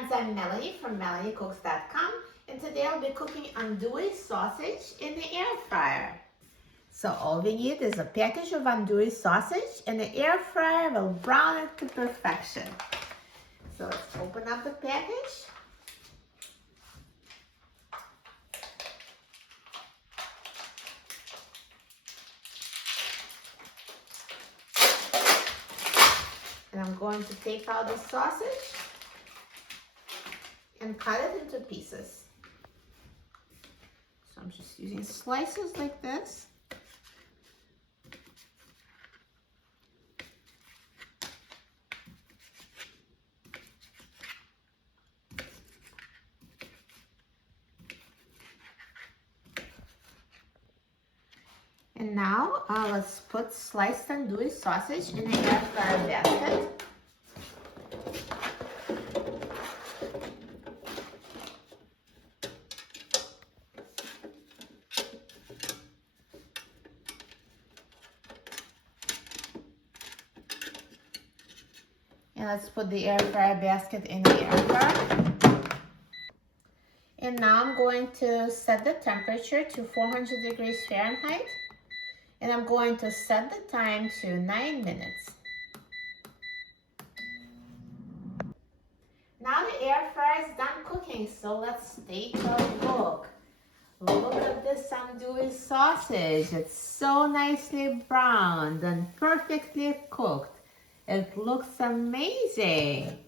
friends, I'm Melanie from MelanieCooks.com, and today I'll be cooking andouille sausage in the air fryer. So all we need is a package of andouille sausage, and the air fryer will brown it to perfection. So let's open up the package. And I'm going to take out the sausage and cut it into pieces. So I'm just using slices like this. And now let's put sliced andouille sausage in the air fryer basket. And let's put the air fryer basket in the air fryer. And now I'm going to set the temperature to 400 degrees Fahrenheit. And I'm going to set the time to 9 minutes. Now the air fryer is done cooking, so let's take a look. Look at this andouille sausage. It's so nicely browned and perfectly cooked. It looks amazing.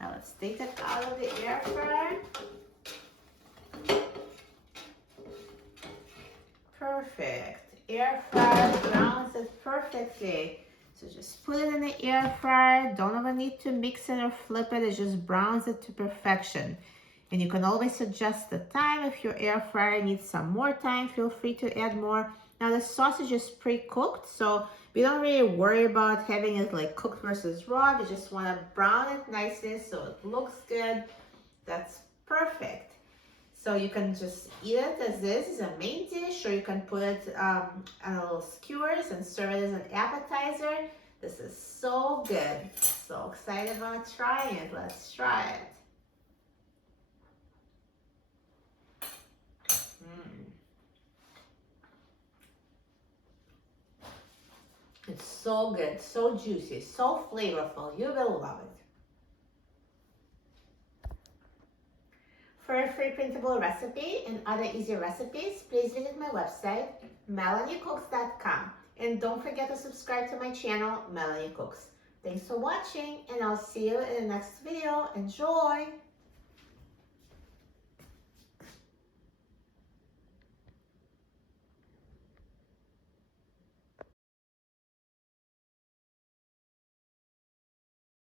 Now let's take it out of the air fryer. Perfect. Air fryer browns it perfectly. So just put it in the air fryer. Don't even need to mix it or flip it. It just browns it to perfection. And you can always adjust the time. If your air fryer needs some more time, feel free to add more. Now the sausage is pre-cooked, so we don't really worry about having it like cooked versus raw. We just want to brown it nicely so it looks good. That's perfect. So you can just eat it as this as a main dish, or you can put it on a little skewers and serve it as an appetizer. This is so good. So excited about trying it. Let's try it. It's so good, so juicy, so flavorful. You will love it. For a free printable recipe and other easy recipes, please visit my website, MelanieCooks.com. And don't forget to subscribe to my channel, Melanie Cooks. Thanks for watching, and I'll see you in the next video. Enjoy!